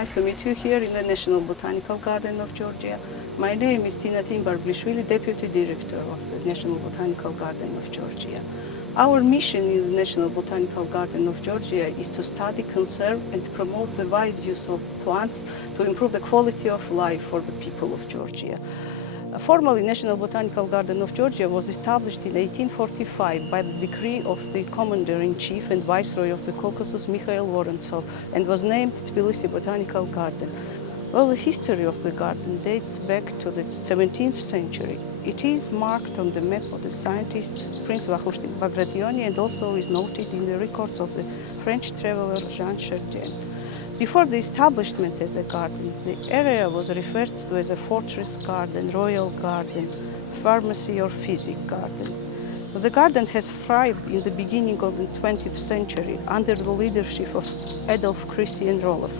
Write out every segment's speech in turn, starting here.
nice to meet you here in the National Botanical Garden of Georgia. My name is Tsinandali, Deputy Director of the National Botanical Garden of Georgia. Our mission in the National Botanical Garden of Georgia is to study, conserve, and promote the wise use of plants to improve the quality of life for the people of Georgia. Formally, National Botanical Garden of Georgia was established in 1845 by the decree of the Commander-in-Chief and Viceroy of the Caucasus, Mikhail Vorontsov, and was named Tbilisi Botanical Garden. Well, the history of the garden dates back to the 17th century. It is marked on the map of the scientist Prince Vahustin Bagrationi and also is noted in the records of the French traveler Jean Chrétien. Before the establishment as a garden, the area was referred to as a fortress garden, royal garden, pharmacy or physic garden. The garden has thrived in the beginning of the 20th century under the leadership of Adolf Christian Roloff.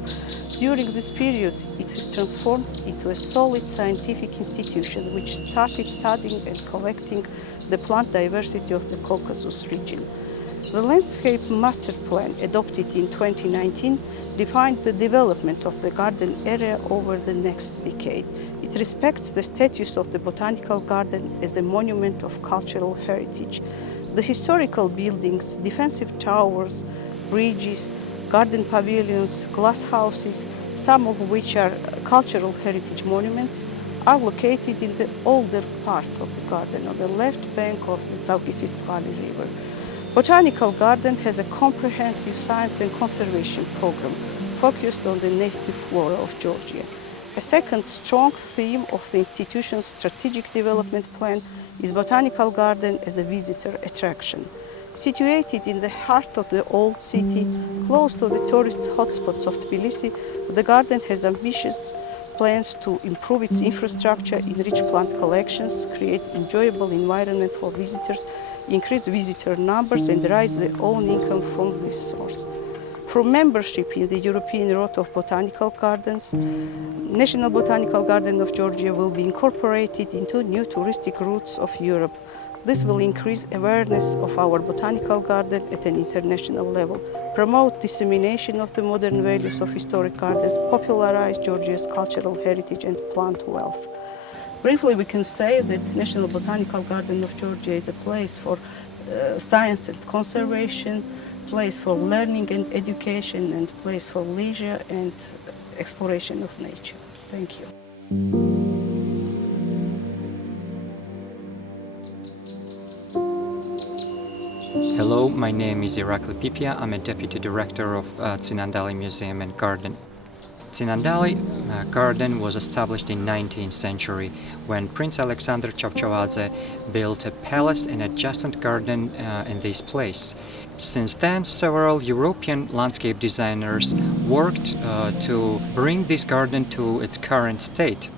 During this period, it has transformed into a solid scientific institution which started studying and collecting the plant diversity of the Caucasus region. The landscape master plan adopted in 2019 defined the development of the garden area over the next decade. It respects the status of the botanical garden as a monument of cultural heritage. The historical buildings, defensive towers, bridges, garden pavilions, glass houses, some of which are cultural heritage monuments, are located in the older part of the garden on the left bank of the H265 River. Botanical Garden has a comprehensive science and conservation program focused on the native flora of Georgia. A second strong theme of the institution's strategic development plan is Botanical Garden as a visitor attraction. Situated in the heart of the old city, close to the tourist hotspots of Tbilisi, the garden has ambitious plans to improve its infrastructure, enrich plant collections, create enjoyable environment for visitors, increase visitor numbers and raise their own income from this source. From membership in the European Route of Botanical Gardens, National Botanical Garden of Georgia will be incorporated into new touristic routes of Europe. This will increase awareness of our botanical garden at an international level, promote dissemination of the modern values of historic gardens, popularize Georgia's cultural heritage and plant wealth. Briefly, we can say that National Botanical Garden of Georgia is a place for science and conservation, place for learning and education, and place for leisure and exploration of nature. Thank you. Hello, my name is Irakli Pipia. I'm a Deputy Director of Tsinandali Museum and Garden. Tsinandali Garden was established in 19th century when Prince Alexander Chavchavadze built a palace and adjacent garden in this place. Since then, several European landscape designers worked to bring this garden to its current state.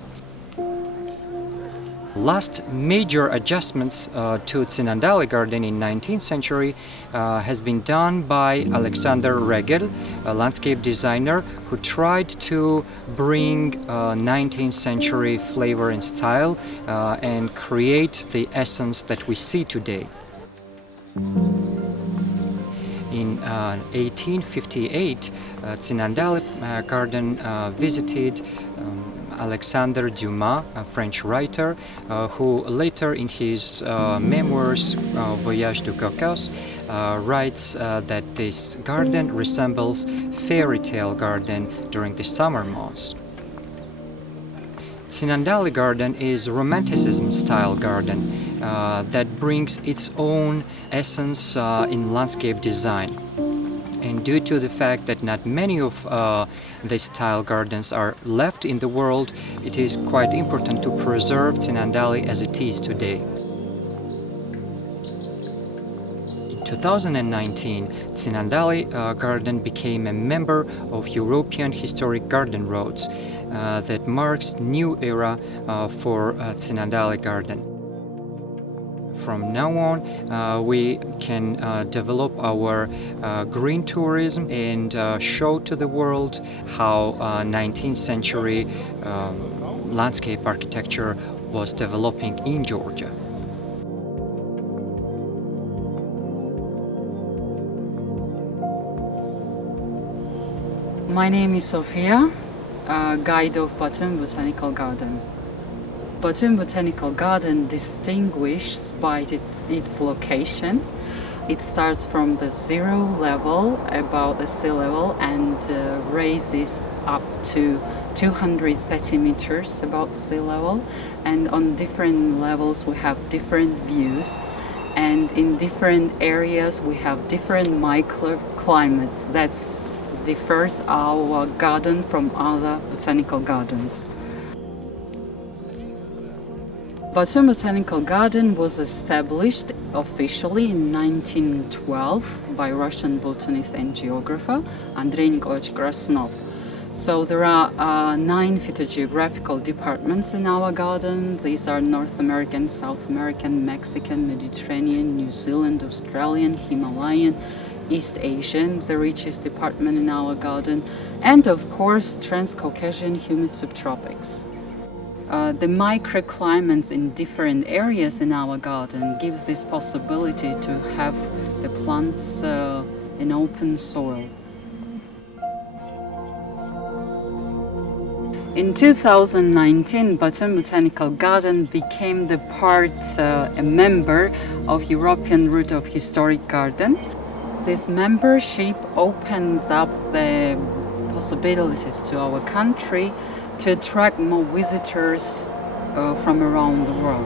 Last major adjustments to Tsinandali Garden in 19th century has been done by Alexander Regel, a landscape designer who tried to bring 19th century flavor and style and create the essence that we see today. In 1858, Tsinandali Garden visited Alexandre Dumas, a French writer, who later in his memoirs Voyage du Caucase writes that this garden resembles fairy tale garden during the summer months. Tsinandali Garden is Romanticism style garden that brings its own essence in landscape design. And due to the fact that not many of these style gardens are left in the world, it is quite important to preserve Tsinandali as it is today. In 2019, Tsinandali Garden became a member of European Historic Garden Routes that marks new era for Tsinandali Garden. From now on, we can develop our green tourism and show to the world how 19th century landscape architecture was developing in Georgia. My name is Sofia. guide of Batum Botanical Garden. Batum Botanical Garden distinguishes by its location. It starts from the zero level, about the sea level, and raises up to 230 meters above sea level. And on different levels we have different views, and in different areas we have different microclimates. That differs our garden from other botanical gardens. Batum Botanical Garden was established officially in 1912 by Russian botanist and geographer Andrei Nikolaevich Krasnov. So there are 9 phytogeographical departments in our garden. These are North American, South American, Mexican, Mediterranean, New Zealand, Australian, Himalayan, East Asian, the richest department in our garden, and of course Transcaucasian humid subtropics. The microclimates in different areas in our garden gives this possibility to have the plants in open soil. In 2019, Batum Botanical Garden became a member of European Route of Historic Garden. This membership opens up the possibilities to our country to attract more visitors from around the world.